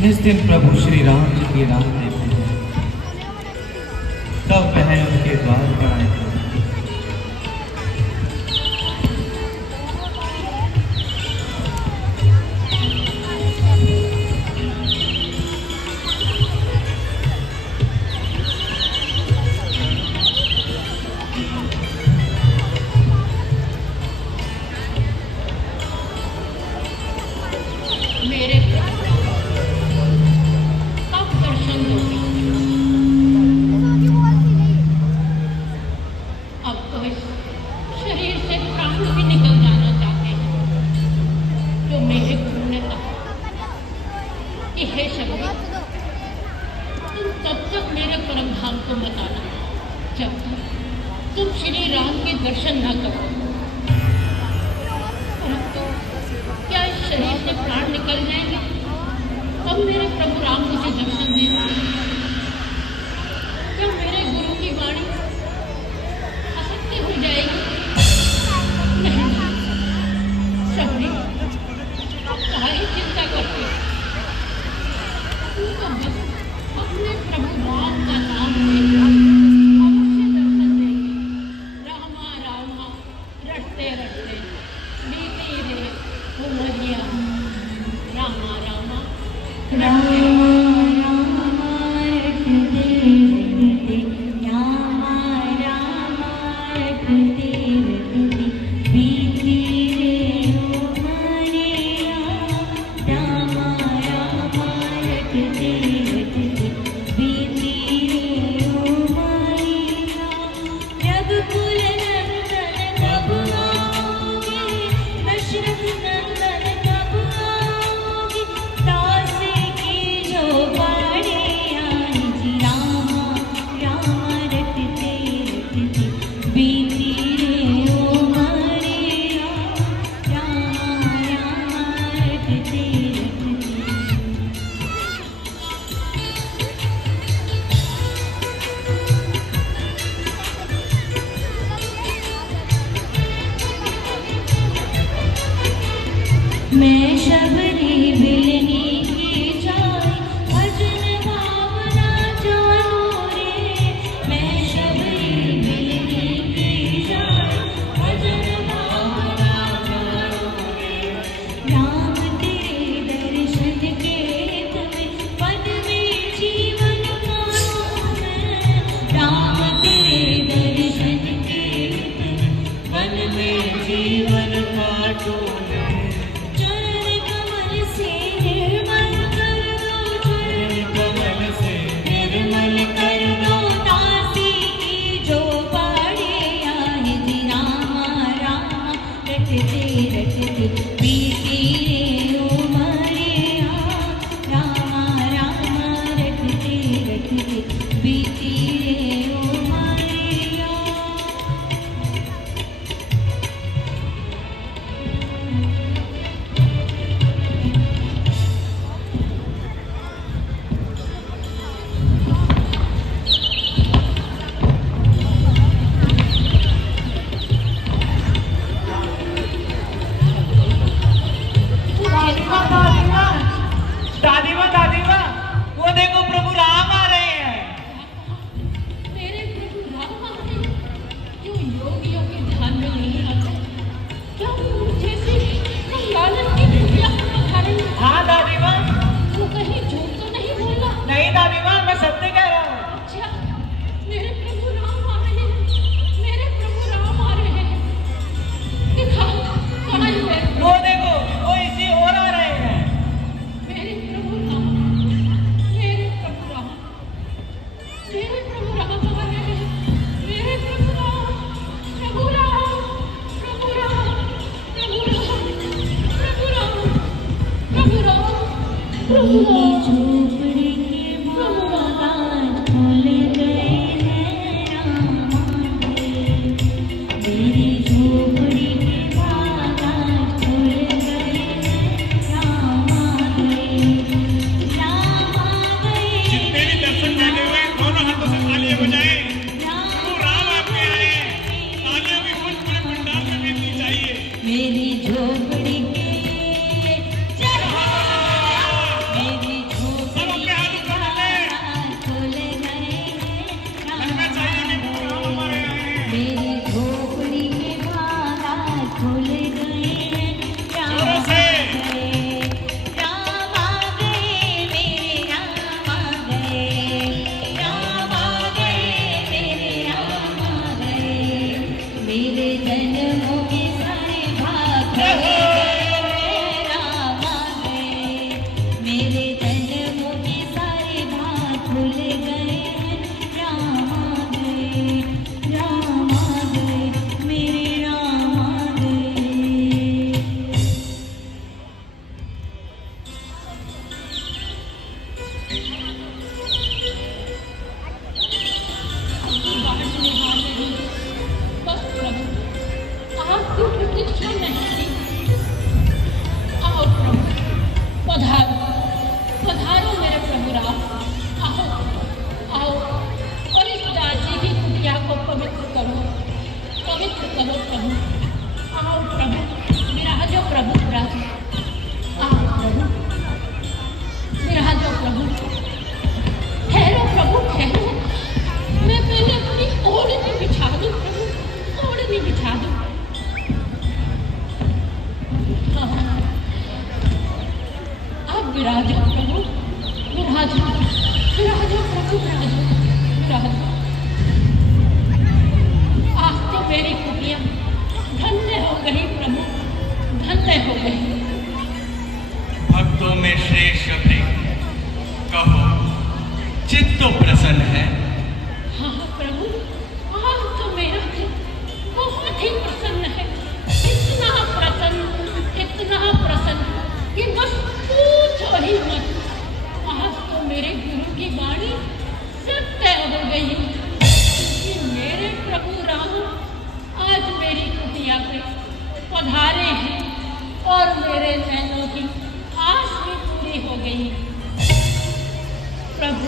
जिस दिन प्रभु श्री राम जी की राह देते हैं तब वह उनके द्वार पर आए थे। मेरे कब दर्शन दोगे? अब तो इस शरीर से प्राण भी निकल जाना चाहते हैं। तो मेरे गुरु ने कहा कि हे शबरी, तुम तब तक मेरे परम धाम को मत आना जब तक तुम श्री राम के दर्शन न करो। परंतु क्या इस शरीर से प्राण निकल जाएंगे तब मेरे प्रभु राम मुझे दर्शन देंगे? क्या मेरे गुरु की वाणी असत्य हो जाएगी? नहीं शबरी, काहे चिंता करते हो? तू तो बस अपने प्रभु राम का नाम ले, अवश्य दर्शन देंगे। रामा रामा रटते रटते बीती रे उमरिया। रामा रामा रटते मैं शबरी बिलनी की जाए भजन भावना जानो रे। मैं शबरी बिलनी की जाए भजन भावना जानो रे। राम तेरे दर्शन के तुम्हें पद में जीवन मानो मैं। राम तेरे दर्शन के तुम्हें पद में जीवन काटो। मेरी झोपड़ी के आओ प्रभु, विराजो प्रभु, विराजो। आओ प्रभु, विराजो प्रभु। ठहरो प्रभु, ठहरो। मैं पहले अपनी ओढ़नी बिछा दूं प्रभु, ओढ़नी बिछा दूं। हाँ, आप विराजो प्रभु, विराजो, विराजो प्रभु, विराजो, विराजो। आज तो मेरी कुटिया धन्य हो गई प्रभु, धन्य हो गई। भक्तों में श्रेष्ठ शबरी, कहो चित्त तो प्रसन्न है। हाँ प्रभु, आज तो मेरा चित्त बहुत ही प्रसन्न है। इतना प्रसन्न कि बस पूछो ही मत। आज तो मेरे गुरु की वाणी सत्य हो गई कि मेरे प्रभु राम आज मेरी कुटिया पे पधारे हैं और मेरे नैनों की आस भी पूरी हो गई। प्रभु,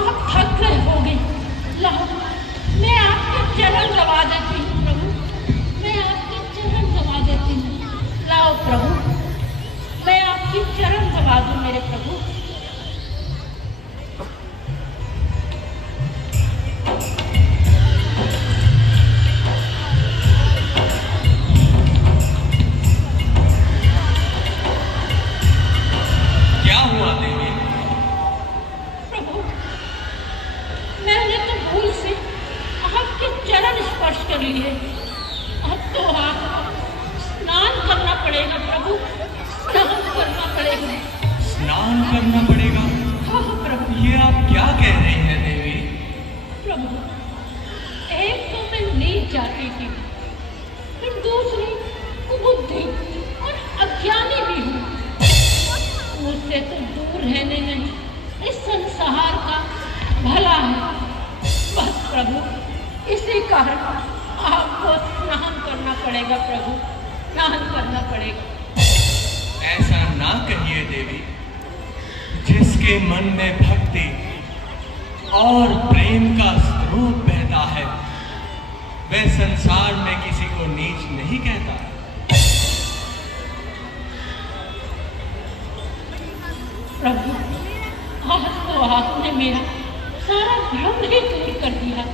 आप थक गए होगे, लाओ मैं आपके चरण दबा देती हूँ प्रभु, मैं आपके चरण दबा देती हूँ। लाओ प्रभु, मैं आपकी चरण दबा दूँ मेरे प्रभु। क्या हुआ देवी? प्रभु, मैंने तो भूल से आपके चरण स्पर्श कर लिए। अब तो आपको स्नान करना पड़ेगा प्रभु, स्नान करना पड़ेगा। स्नान करना पड़ेगा? हाँ प्रभु। ये आप क्या कह रही हैं देवी? प्रभु, एक तो मैं नीच जाती थी, फिर दूसरी कुबुद्धि और अज्ञानी भी हूँ। मुझसे तो दूर रहने नहीं इस संसार का भला है। बस प्रभु, इसी कारण आपको स्नान करना पड़ेगा प्रभु, स्नान करना पड़ेगा। ऐसा ना कहिए देवी। जिसके मन में भक्ति और प्रेम का स्रोत बहता है, वह संसार में किसी को नीच नहीं कहता। प्रभु, आज तो आपने मेरा सारा भ्रम ही दूर कर दिया।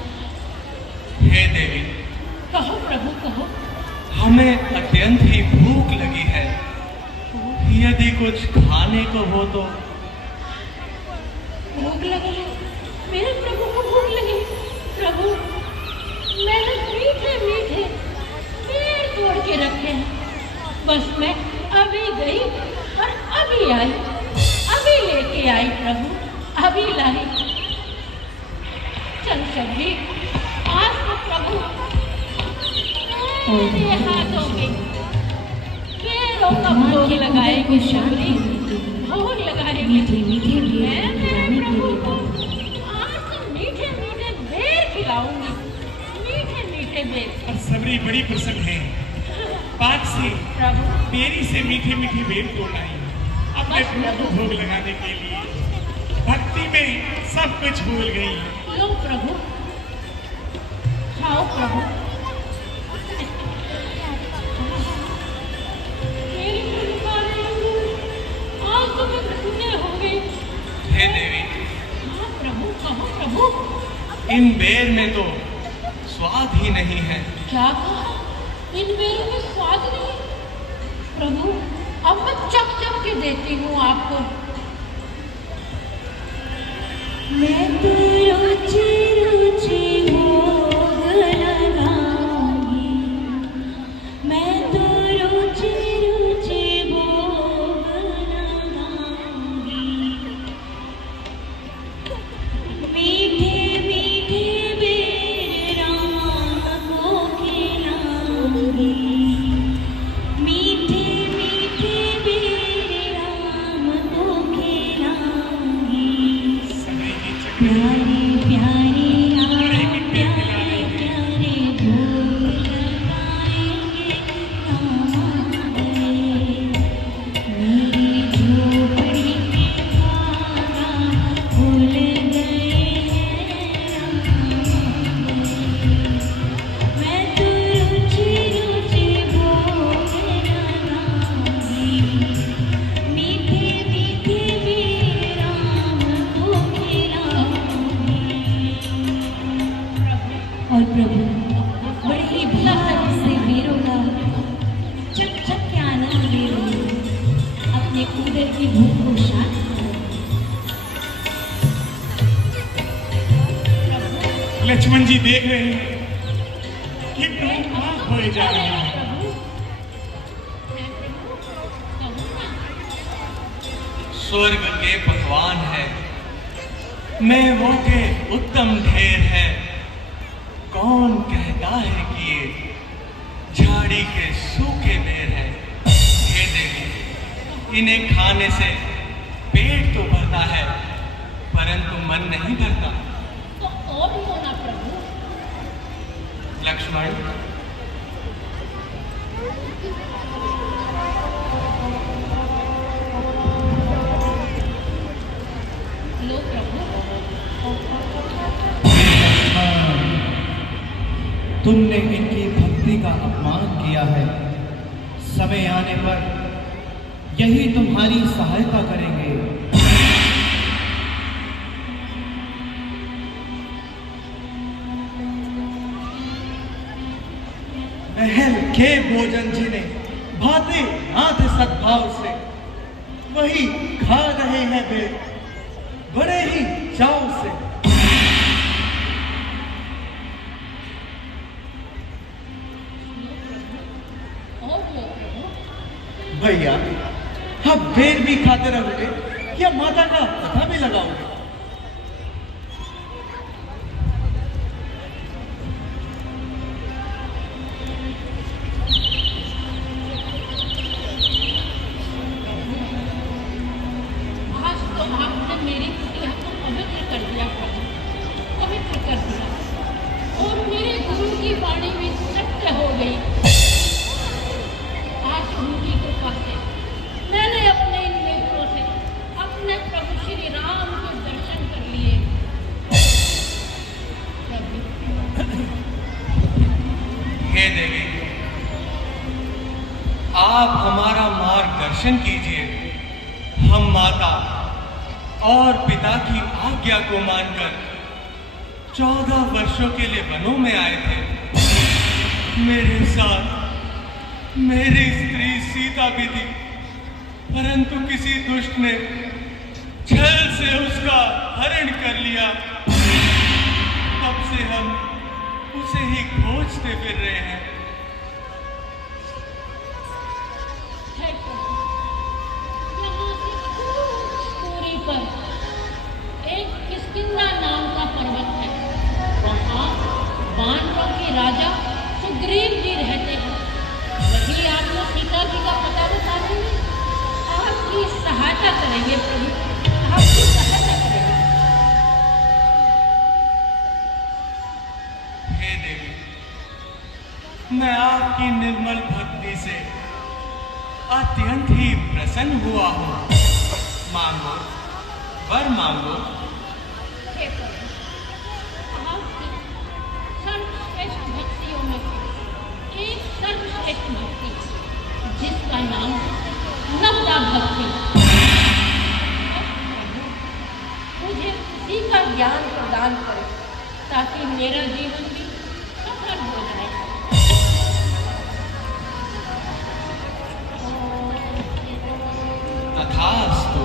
हे देवी, कहो प्रभु, कहो। हमें अत्यंत ही भूख लगी है। यदि कुछ खाने को हो तो। भूख लगी है, मेरे प्रभु को भूख लगी। प्रभु, मैंने मीठे मीठे पेड़ तोड़ के रखे हैं। बस मैं अभी गई और अभी आई, अभी लेके आई प्रभु, अभी लाई। चल सभी, आज तो प्रभु मेरे हाथों के पेड़ों का भोग लगाएगी, शादी भोग लगाएगी। मीठे मीठे मैं मेरे प्रभु को आज से मीठे मीठे बेर खिलाऊंगी, मीठे मीठे बेर। और सबरी बड़ी प्रसन्न है। पाक से प्रभु, पेरी से मीठे मीठे बेर तोड़ आई अपने प्रभु को भोग लगाने के लिए। भक्ति में सब कुछ भूल गई। लो प्रभु, खाओ प्रभु। मेरी फुलकारी अंगूर आज तो मैं धन्य हो गई। हे देवी, हाँ प्रभु, कहो प्रभु। इन बेर में तो स्वाद ही नहीं है। क्या कहा? इन बेरों में स्वाद नहीं? प्रभु, अब मैं चख चख के देती हूँ आपको। मैं तो रुचि रुचि भोग लगाऊंगी, मैं तो रुचि रुचि भोग लगाऊंगी। मीठे मीठे बेर राम को खिलाऊंगी, मीठे मीठे बेर राम को खिलाऊंगी। सबरी की चक्कर प्यारे प्यारे लक्ष्मण जी देख रहे हैं कि प्रभु कहाँ खोए जा रहे हैं। प्रभु मैं प्रभु कहूँ ना, स्वर्ग के पकवान है, मेवों के उत्तम ढेर है। कौन कहता है कि ये झाड़ी के सूखे बेर है। हे देवी, इन्हें खाने से पेट तो भरता है परंतु मन नहीं भरता। तो और लो ना प्रभु। लक्ष्मण, लो प्रभु। तुमने इनकी भक्ति का अपमान किया है। समय आने पर यही तुम्हारी सहायता करेंगे। महल के भोजन जिन्हें भाते नाथ सद्भाव से, वही खा रहे हैं वे बड़े ही चाव से। और लो प्रभु। भैया, अब बेर भी खाते रहोगे या माता का पता भी लगाओगे? आज तो आपने मेरी कुटिया को पवित्र कर दिया प्रभु, पवित्र कर दिया, और मेरे गुरु की वाणी भी सत्य हो गई। आज उनकी कृपा से मैंने अपने इन नेत्रों से अपने प्रभु श्री राम के दर्शन कर लिए। प्रभु हे देवी, आप हमारा मार्गदर्शन कीजिए। हम माता और पिता की आज्ञा को मानकर 14 वर्षों के लिए वनों में आए थे। मेरे साथ मेरी स्त्री सीता भी थी, परंतु किसी दुष्ट ने छल से उसका हरण कर लिया। तब से हम उसे ही खोजते फिर रहे हैं। है प्रभु, यहाँ से कुछ दूरी पर एक किष्किंधा नाम का पर्वत है। वहाँ वानरों के राजा सुग्रीव जी रहते हैं। वही आपको सीता जी का पता बता देंगे। आपकी सहायता करेंगे प्रभु, आपकी सहायता करेंगे। हे देवी, मैं आपकी निर्मल भक्ति से अत्यंत ही प्रसन्न हुआ हूँ। मांगो, वर मांगो। हे प्रभु, आपकी सर्वश्रेष्ठ भक्तियों में से एक सर्वश्रेष्ठ भक्ति, जिसका नाम नवदा भक्ति। अब प्रभु, मुझे उसी का ज्ञान प्रदान करें ताकि मेरा जीवन भी सफल हो जाए। तथास्तु।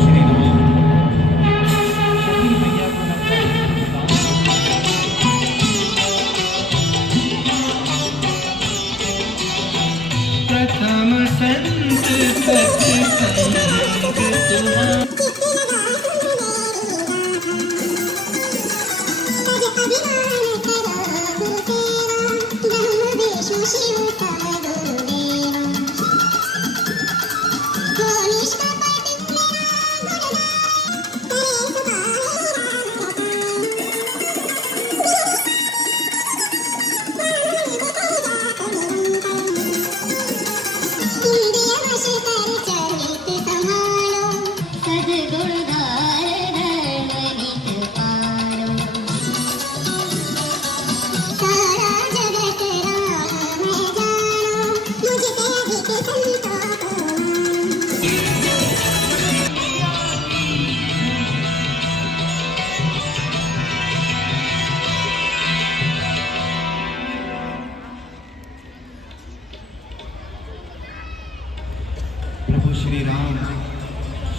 श्री राम सती मैया को लगता प्रथम संत सत्संग तुम्हारा।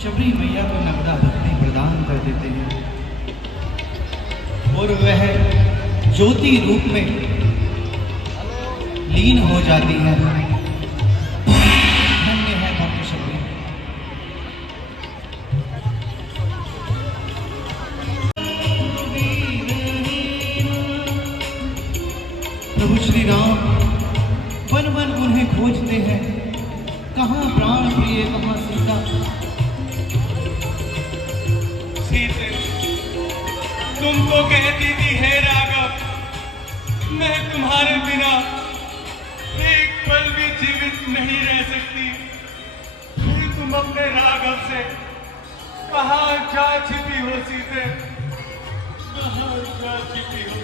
शबरी मैया को नगदा भक्ति प्रदान कर देते हैं और वह ज्योति रूप में लीन हो जाती है। धन्य है भक्त शबरी। प्रभु श्री राम वन वन उन्हें खोजते हैं, कहाँ प्राण प्रिय, कहाँ सीता। सीते, तुम तो कहती थी हे राघव, मैं तुम्हारे बिना एक पल भी जीवित नहीं रह सकती। फिर तुम अपने राघव से कहाँ जा छिपी हो सीते, कहाँ जा छिपी हो?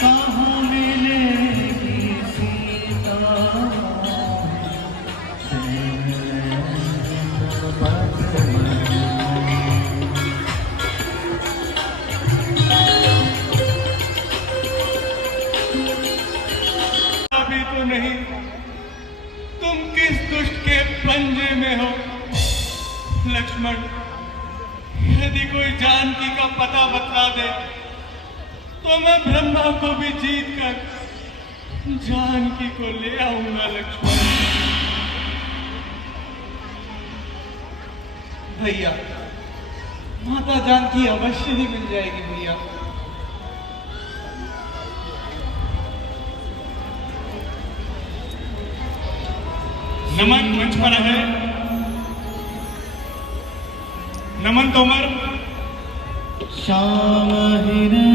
कहाँ मिलेगी सीता, अभी तो नहीं, तुम किस दुष्ट के पंजे में हो लक्ष्मण? यदि कोई जानकी का पता बतला दे तो मैं ब्रह्मा को भी जीत कर जानकी को ले आऊंगा लक्ष्मण। भैया, माता जानकी अवश्य ही मिल जाएगी भैया। नमन मंच पर है। नमन तोमर। श्याम हिरण